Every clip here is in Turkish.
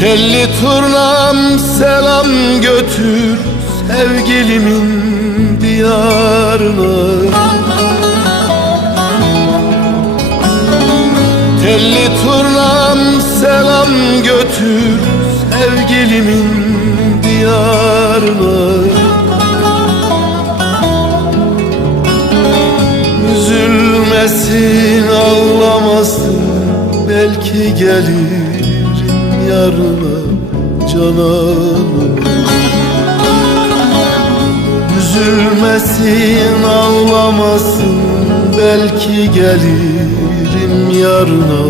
Telli turnam selam götür sevgilimin diyarına. Telli turnam selam götür sevgilimin diyarına. Üzülmesin ağlamasın belki gelirim yarına cananım. Üzülmesin ağlamasın belki gelirim yarına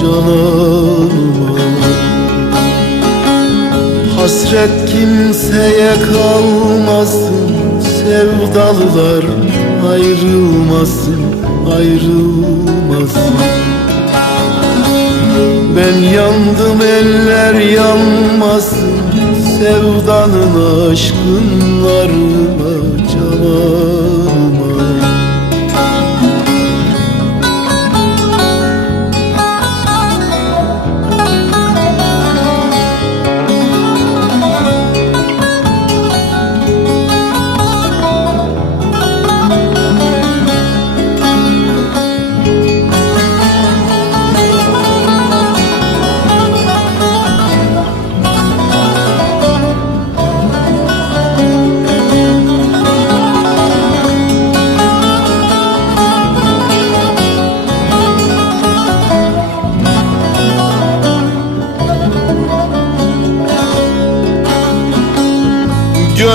cananıma Hasret kimseye kalmasın Sevdalılar ayrılmasın Ayrılmasın Ben yandım eller yanmasın Sevdanın aşkınlarına cananıma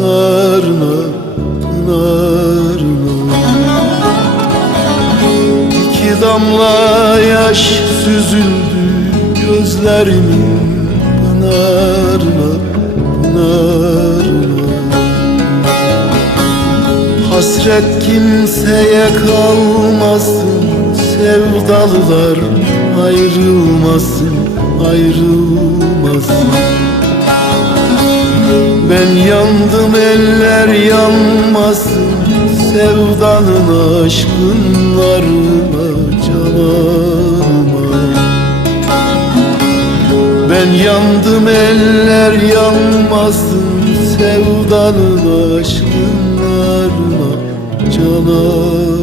pınarına, pınarına İki damla yaş süzüldü gözlerimin. Pınarına, pınarına Hasret kimseye kalmasın Sevdalılar ayrılmasın, ayrılmasın Sevdanın aşkınlarına cananıma Ben yandım eller yanmasın Sevdanın aşkınlarına cananıma